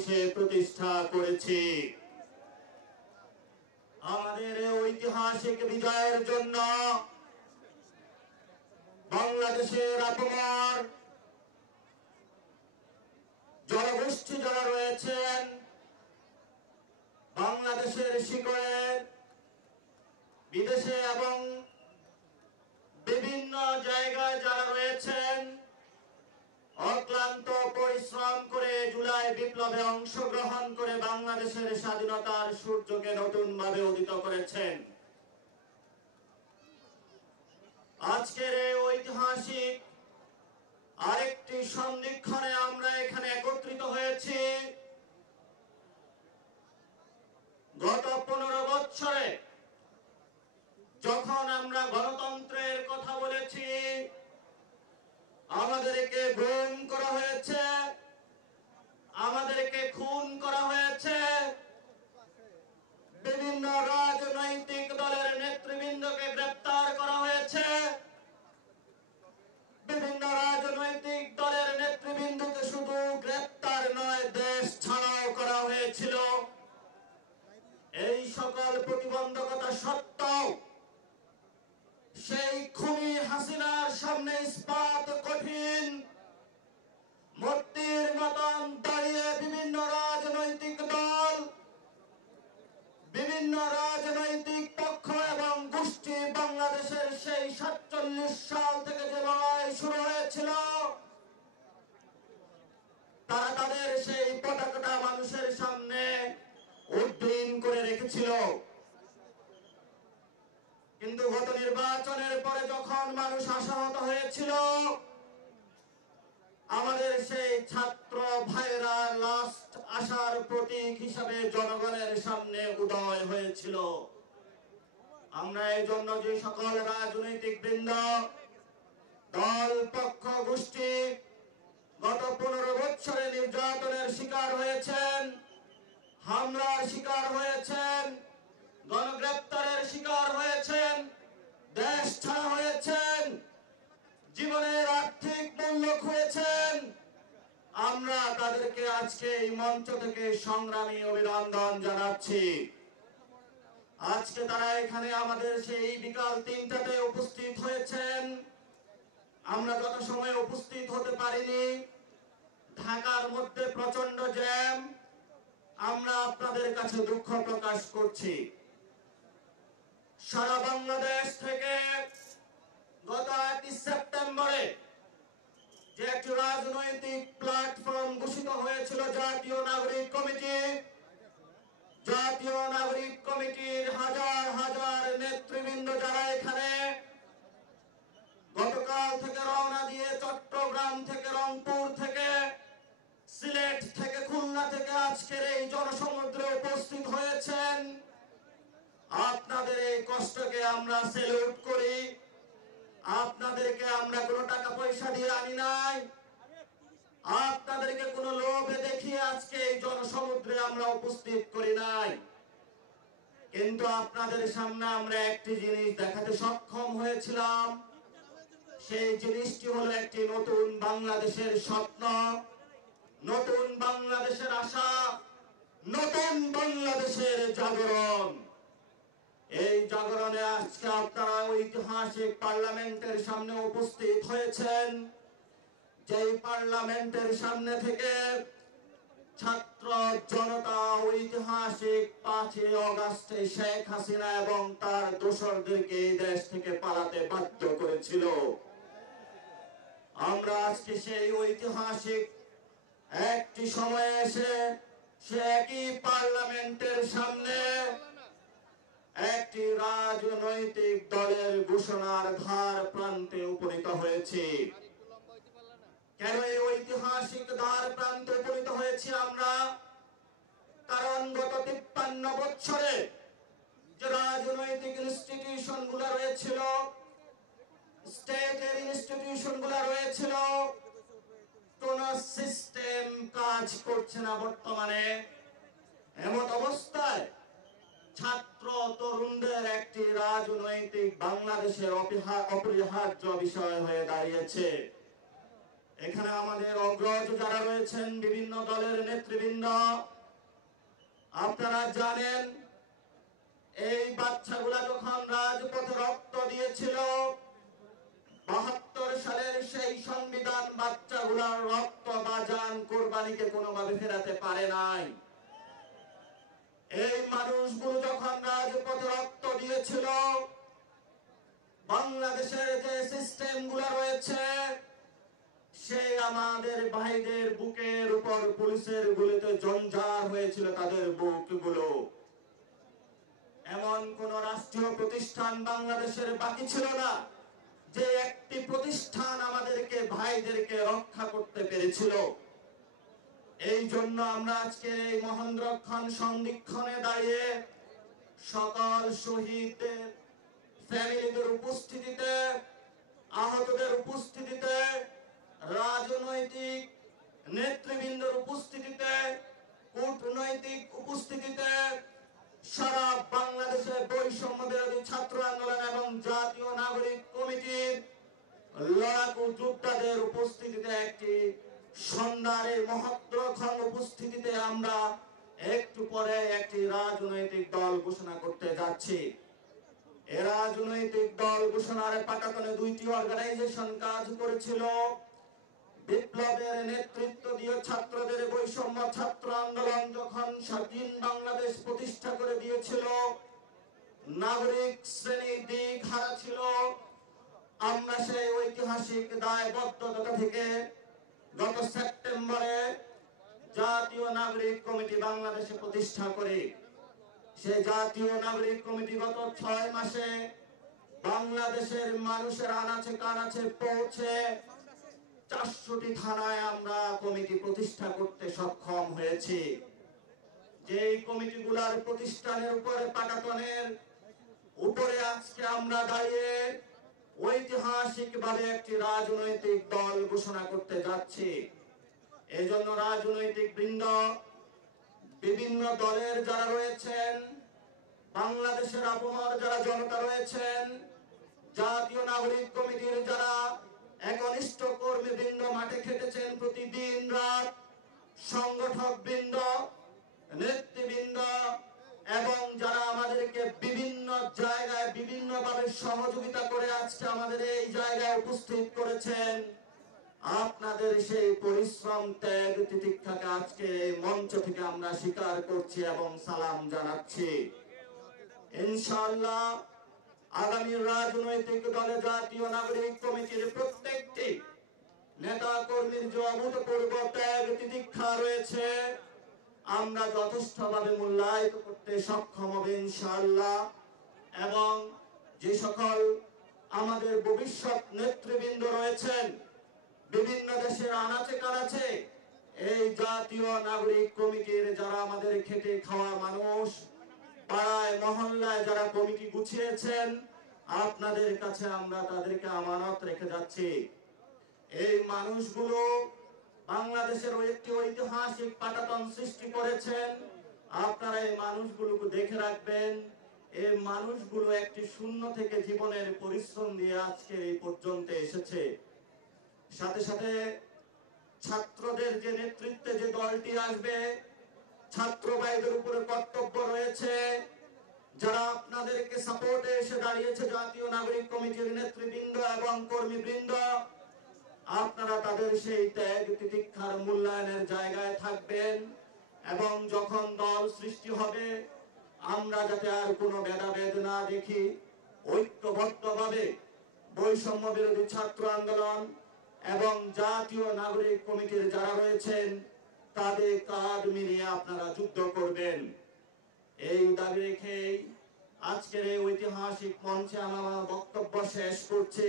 বাংলাদেশে প্রতিষ্ঠা করেছি। আমাদের এই ঐতিহাসিক বিজয়ের জন্য বাংলাদেশের আপমর জনগোষ্ঠী যারা রয়েছেন, বাংলাদেশের শিকড়ে বিদেশে এবং বিভিন্ন জায়গায় যারা রয়েছেন, অক্লান্ত পরিশ্রম করে জুলাই বিপ্লবে অংশগ্রহণ করে বাংলাদেশের স্বাধীনতার সূর্যকে নতুন ভাবে উদিত করেছেন। আজকের এই ঐতিহাসিক আরেকটি সন্ধিক্ষণে আমরা এখানে একত্রিত হয়েছি। গত 15 বছরে যখন আমরা গণতন্ত্রের কথা বলেছি, আমাদেরকে গুম করা হয়েছে, আমাদেরকে খুন করা হয়েছে, বিভিন্ন রাজনৈতিক দলের নেতৃবৃন্দকে গ্রেফতার করা হয়েছে, বিভিন্ন রাজনৈতিক দলের নেতৃবৃন্দকে শুধু গ্রেফতার নয়, দেশ ছাড়াও করা হয়েছিল। এই সকল প্রতিবন্ধকতা সত্ত্বেও সেই খুনি হাসিনার সামনে ইস্পাত কঠিন মূর্তির মতন দাঁড়িয়ে বিভিন্ন রাজনৈতিক দল, বিভিন্ন রাজনৈতিক পক্ষ এবং গোষ্ঠী বাংলাদেশের সেই 47 সাল থেকে যে লড়াই শুরু হয়েছিল, তারা তাদের সেই পতাকাটা মানুষের সামনে উড্ডীন করে রেখেছিল। কিন্তু গত নির্বাচনের পরে যখন মানুষ আশাহত হয়েছিল, আমাদের সেই ছাত্র ভাইরা লাস্ট আশার প্রতীক হিসাবে জনগণের সামনে উদয় হয়েছিল। আমরা এই জন্য যে সকল রাজনৈতিক বৃন্দ, দল, পক্ষ, গোষ্ঠী গত 15 বছরে নির্যাতনের শিকার হয়েছেন, হামলার শিকার হয়েছেন, গণগ্রেপ্তারের শিকার হয়েছেন, দেশ ছাড়া হয়েছেন, জীবনের আর্থিক মূল্য খুঁয়েছেন, আমরা তাদেরকে আজকে এই মঞ্চ থেকে সংগ্রামী অভিনন্দন জানাচ্ছি। আজকে তারা এখানে আমাদের সেই বিকাল 3টাতে উপস্থিত হয়েছেন। আমরা যত সময় উপস্থিত হতে পারিনি, ঢাকার মধ্যে প্রচন্ড জ্যাম, আমরা আপনাদের কাছে দুঃখ প্রকাশ করছি। সারা বাংলাদেশ থেকে গত 8 সেপ্টেম্বরে যে একটি রাজনৈতিক প্ল্যাটফর্ম ঘোষিত হয়েছিল জাতীয় নাগরিক কমিটি, জাতীয় নাগরিক কমিটির হাজার হাজার নেতৃবৃন্দ যারা এখানে গতকাল থেকে রওনা দিয়ে চট্টগ্রাম থেকে, রংপুর থেকে, সিলেট থেকে, খুলনা থেকে আজকের এই জনসমুদ্রে উপস্থিত হয়েছেন, আপনাদের এই কষ্টকে আমরা স্যালুট করি। আপনাদেরকে আমরা কোনো টাকা পয়সা দিয়ে আনি নাই, আপনাদেরকে কোনো লোভে দেখিয়ে আজকে এই জনসমুদ্রে আমরা উপস্থিত করি নাই। কিন্তু আপনাদের সামনে আমরা একটি জিনিস দেখাতে সক্ষম হয়েছিলাম। সেই জিনিসটি হলো একটি নতুন বাংলাদেশের স্বপ্ন, নতুন বাংলাদেশের আশা, নতুন বাংলাদেশের জাগরণ। এই জাগরণে আজকে আপনারা ঐতিহাসিক পার্লামেন্টের সামনে উপস্থিত হয়েছেন। যেই পার্লামেন্টের সামনে থেকে ছাত্র জনতা ঐতিহাসিক 5 আগস্টে শেখ হাসিনা এবং তার দোসরদেরকে এই দেশ থেকে পালাতে বাধ্য করেছিল। আমরা আজকে সেই ঐতিহাসিক একটি সময়ে এসে সে একই পার্লামেন্টের সামনে একটি রাজনৈতিক দলের ঘোষণার ধার প্রান্তে উপনীত হয়েছে। কেন এই ঐতিহাসিক ধার প্রান্তে উপনীত হয়েছি আমরা? কারণ গত 53 বছরে যে রাজনৈতিক ইনস্টিটিউশন গুলো রয়েছিল, স্টেটের ইনস্টিটিউশন গুলো রয়েছিল, কোন সিস্টেম কাজ করছে না বর্তমানে। এমন অবস্থায় ছাত্র তরুণদের একটি রাজনৈতিক বাংলাদেশের অপরিহার্য বিষয় হয়ে দাঁড়িয়েছে। এখানে আমাদের অগ্রজ যারা রয়েছেন, বিভিন্ন দলের নেতৃবৃন্দ, আপনারা জানেন এই বাচ্চাগুলা যখন রাজপথে রক্ত দিয়েছিল, ৭২ সালের সেই সংবিধান বাচ্চাগুলার রক্ত বা জান কোরবানিকে কোনোভাবে ফেরাতে পারে নাই। এই মানুষগুলো যখন রাজপথে রক্ত দিয়েছিল, বাংলাদেশের যে সিস্টেম গুলা রয়েছে, সে আমাদের ভাইদের বুকের উপর পুলিশের গুলিতে জঞ্জার হয়েছিল তাদের বুকগুলো। এমন কোন রাষ্ট্রীয় প্রতিষ্ঠান বাংলাদেশের বাকি ছিল না যে একটি প্রতিষ্ঠান আমাদেরকে ভাইদেরকে রক্ষা করতে পেরেছিল। এই জন্য আমরা আজকে এই মহেন্দ্রক্ষণ সন্ধিক্ষণে দাঁড়িয়ে সকল শহীদদের ফ্যামিলিদের উপস্থিতিতে, আহতদের উপস্থিতিতে, রাজনৈতিক নেতৃবৃন্দের উপস্থিতিতে, কূটনৈতিক উপস্থিতিতে, সারা বাংলাদেশে বৈষম্য বিরোধী ছাত্র আন্দোলন এবং জাতীয় নাগরিক কমিটির লড়াকু যোদ্ধাদের উপস্থিতিতে একটি সন্ধ্যার এই মহত্তরক্ষণ উপস্থিতিতে আমরা একটু পরে একটি রাজনৈতিক দল ঘোষণা করতে যাচ্ছি। এই রাজনৈতিক দল ঘোষণার পাটাতনে দুইটি অর্গানাইজেশন কাজ করেছিল। বিপ্লবের নেতৃত্ব দিয়ে ছাত্রদের বৈষম্য ছাত্র আন্দোলন যখন স্বাধীন বাংলাদেশ প্রতিষ্ঠা করে দিয়েছিল, নাগরিক শ্রেণী দিক হারা ছিল। আমরা সেই ঐতিহাসিক দায়বদ্ধতা থেকে গত সেপ্টেম্বরে জাতীয় নাগরিক কমিটি বাংলাদেশে প্রতিষ্ঠা করি। সে জাতীয় নাগরিক কমিটি গত ৬ মাসে বাংলাদেশের মানুষের আনাচে কানাচে পৌঁছে ৪০০টি থানায় আমরা কমিটি প্রতিষ্ঠা করতে সক্ষম হয়েছি। যেই কমিটিগুলার প্রতিষ্ঠানের উপরে পাটাতনের উপরে আজকে আমরা দাঁড়িয়ে ঐতিহাসিকভাবে একটি রাজনৈতিক দল ঘোষণা করতে যাচ্ছি। এই জন্য রাজনৈতিক বৃন্দ, বিভিন্ন দলের যারা রয়েছেন, বাংলাদেশের আপমর যারা জনতা রয়েছেন, জাতীয় নাগরিক কমিটির যারা একনিষ্ঠ কর্মী বৃন্দ মাঠে খেটেছেন প্রতিদিন রাত, সংগঠক বৃন্দ, নেতৃবৃন্দ এবং যারা আমাদেরকে বিভিন্ন জায়গায় বিভিন্নভাবে সহযোগিতা করে আজকে আমাদের এই জায়গায় উপস্থিত করেছেন, আপনাদের সেই পরিশ্রম ত্যাগ তিতিক্ষাকে আজকে এই মঞ্চ থেকে আমরা স্বীকার করছি এবং সালাম জানাচ্ছি। ইনশাআল্লাহ আগামী রাজনৈতিক দলে জাতীয় নাগরিক কমিটির প্রত্যেকটি নেতা কর্মীর যে অভূতপূর্ব ত্যাগ তিতিক্ষা রয়েছে, আমরা যথেষ্টভাবে মূল্যায়িত করতে সক্ষম হবে ইনশাআল্লাহ। এবং যে সকল আমাদের ভবিষ্যৎ নেতৃবৃন্দ রয়েছেন বিভিন্ন দেশের আনাচে কানাচে, এই জাতীয় নাগরিক কমিটির যারা আমাদের খেটে খাওয়া মানুষ, পাড়ায় মহল্লায় যারা কমিটি গুছিয়েছেন, আপনাদের কাছে আমরা তাদেরকে আমানত রেখে যাচ্ছি। এই মানুষগুলো বাংলাদেশের একটি ঐতিহাসিক পাটাতন সৃষ্টি করেছেন। আপনারা এই মানুষগুলোকে দেখে রাখবেন। এই মানুষগুলো একটি শূন্য থেকে জীবনের পরিশ্রম দিয়ে আজকে এই পর্যন্ত এসেছে। সাথে সাথে ছাত্রদের যে নেতৃত্বে যে দলটি আসবে, ছাত্র ভাইদের উপরে কর্তব্য রয়েছে। যারা আপনাদেরকে সাপোর্টে এসে দাঁড়িয়েছে, জাতীয় নাগরিক কমিটির নেতৃবৃন্দ এবং কর্মীবৃন্দ, আপনারা তাদের সেই ত্যাগ তিতিক্ষার মূল্যায়নের জায়গায় থাকবেন এবং যখন দল সৃষ্টি হবে আমরা যাতে আর কোনো ভেদাভেদ না দেখি, ঐক্যবদ্ধভাবে বৈষম্য বিরোধী ছাত্র আন্দোলন এবং জাতীয় নাগরিক কমিটির যারা রয়েছেন তাদের কাঁধ মিলিয়ে আপনারা যুদ্ধ করবেন। এই দাবি রেখে আজকের এই ঐতিহাসিক মঞ্চে আমার বক্তব্য শেষ করছি।